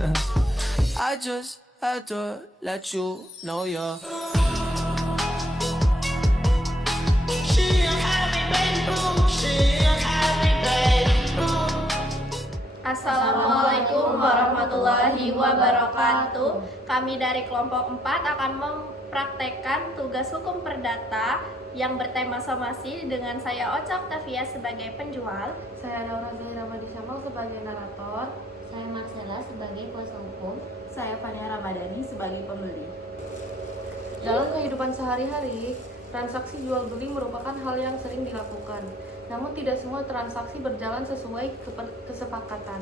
I just had to let you know you're. Assalamualaikum warahmatullahi wabarakatuh. Kami dari kelompok 4 akan mempraktekkan tugas hukum perdata yang bertema somasi dengan saya Ocha Octavia sebagai penjual, Saya Laura Zahira Madisamal sebagai narator. Saya Marcella sebagai kuasa hukum. Saya Fania Ramadhani sebagai pembeli. Dalam kehidupan sehari-hari, transaksi jual beli merupakan hal yang sering dilakukan. Namun tidak semua transaksi berjalan sesuai kesepakatan.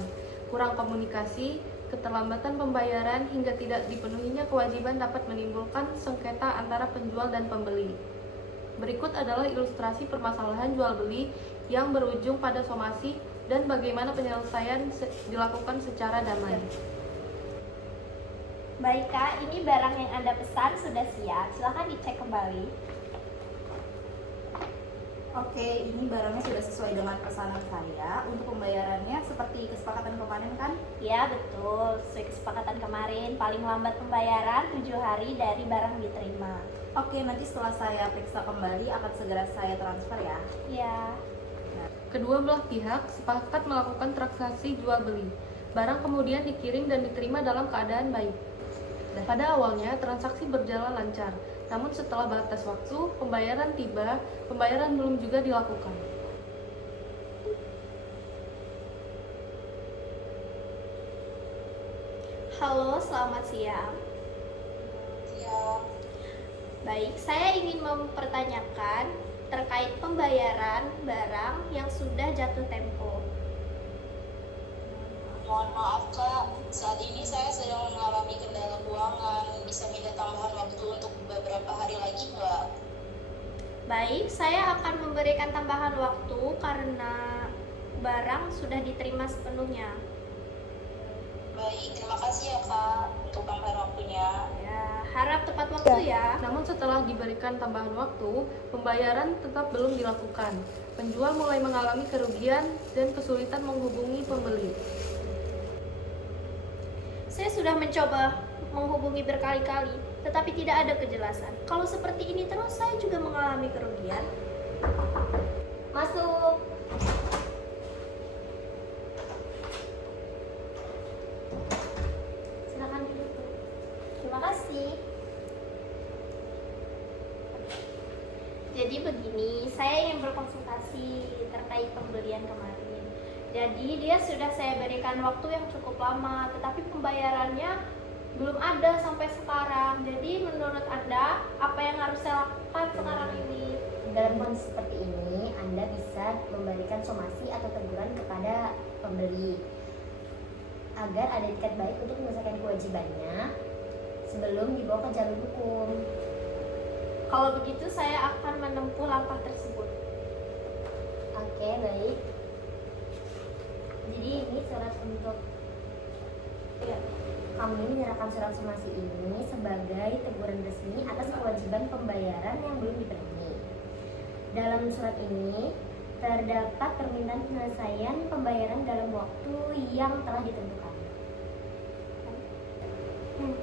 Kurang komunikasi, keterlambatan pembayaran hingga tidak dipenuhinya kewajiban dapat menimbulkan sengketa antara penjual dan pembeli. Berikut adalah ilustrasi permasalahan jual beli yang berujung pada somasi dan bagaimana penyelesaian dilakukan secara damai. Baik Kak, ini barang yang Anda pesan sudah siap. Silahkan dicek kembali. Oke, ini barangnya sudah sesuai dengan pesanan saya. Untuk pembayarannya seperti kesepakatan kemarin kan? Ya betul, sesuai kesepakatan kemarin. Paling lambat pembayaran 7 hari dari barang diterima. Oke, nanti setelah saya periksa kembali akan segera saya transfer ya. Ya. Kedua belah pihak sepakat melakukan transaksi jual beli. Barang kemudian dikirim dan diterima dalam keadaan baik. Pada awalnya transaksi berjalan lancar, namun setelah batas waktu pembayaran tiba, pembayaran belum juga dilakukan. Halo, selamat siang. Baik, saya ingin mempertanyakan terkait pembayaran barang yang sudah jatuh tempo. Mohon maaf Kak, saat ini saya sedang mengalami kendala keuangan. Bisa minta tambahan waktu untuk beberapa hari lagi nggak? Baik, saya akan memberikan tambahan waktu karena barang sudah diterima sepenuhnya. Baik, terima kasih ya Kak untuk tambahan waktunya. Ya, harap tepat waktu ya. Namun setelah diberikan tambahan waktu, pembayaran tetap belum dilakukan. Penjual mulai mengalami kerugian dan kesulitan menghubungi pembeli. Saya sudah mencoba menghubungi berkali-kali, tetapi tidak ada kejelasan. Kalau seperti ini terus, saya juga mengalami kerugian. Masuk. Silakan duduk. Terima kasih. Jadi begini, saya ingin berkonsultasi terkait pembelian kemarin. Jadi dia sudah saya berikan waktu yang cukup lama, tetapi pembayarannya belum ada sampai sekarang. Jadi menurut Anda, apa yang harus saya lakukan sekarang ini? Dalam kondisi seperti ini, Anda bisa memberikan somasi atau teguran kepada pembeli agar ada etikat baik untuk menyelesaikan kewajibannya sebelum dibawa ke jalur hukum. Kalau begitu saya akan menempuh langkah tersebut. Oke, baik. Jadi ini surat untuk kami menyerahkan surat somasi ini sebagai teguran resmi atas kewajiban pembayaran yang belum dipenuhi. Dalam surat ini terdapat permintaan penyelesaian pembayaran dalam waktu yang telah ditentukan.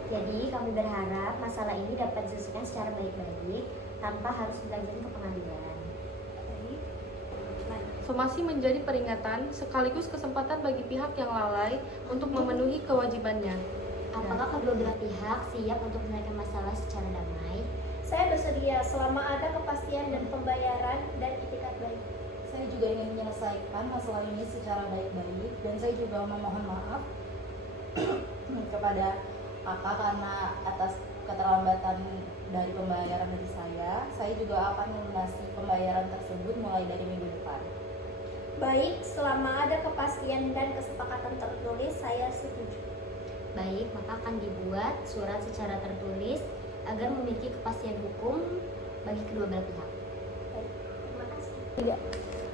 Jadi kami berharap masalah ini dapat diselesaikan secara baik-baik tanpa harus berlanjut ke pengadilan. Somasi menjadi peringatan sekaligus kesempatan bagi pihak yang lalai untuk memenuhi kewajibannya. Apakah kedua belah pihak siap untuk menyelesaikan masalah secara damai? Saya bersedia selama ada kepastian dan pembayaran dan etikat baik. Saya juga ingin menyelesaikan masalah ini secara baik-baik dan saya juga memohon maaf kepada kakak karena atas keterlambatan dari pembayaran dari saya. Saya juga akan melunasi pembayaran tersebut mulai dari minggu depan. Baik, selama ada kepastian dan kesepakatan tertulis, saya setuju. Baik, maka akan dibuat surat secara tertulis agar memiliki kepastian hukum bagi kedua belah pihak. Baik, terima kasih.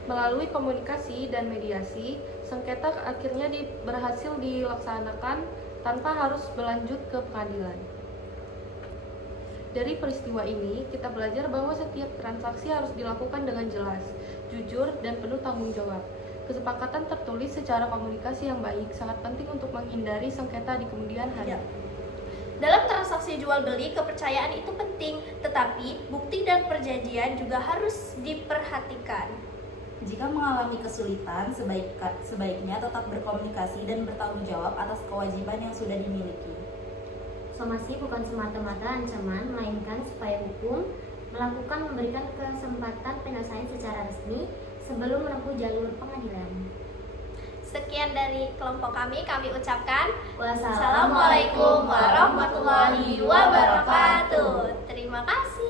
Melalui komunikasi dan mediasi, sengketa akhirnya berhasil dilaksanakan tanpa harus berlanjut ke pengadilan. Dari peristiwa ini, kita belajar bahwa setiap transaksi harus dilakukan dengan jelas, jujur, dan penuh tanggung jawab. Kesepakatan tertulis secara komunikasi yang baik sangat penting untuk menghindari sengketa di kemudian hari. Dalam transaksi jual beli, kepercayaan itu penting, tetapi bukti dan perjanjian juga harus diperhatikan. Jika mengalami kesulitan, sebaiknya tetap berkomunikasi dan bertanggung jawab atas kewajiban yang sudah dimiliki. Somasi bukan semata-mata ancaman, melainkan supaya hukum memberikan kesempatan penyelesaian secara resmi sebelum menempuh jalur pengadilan. Sekian dari kelompok kami ucapkan Wassalamualaikum Assalamualaikum warahmatullahi wabarakatuh. Terima kasih.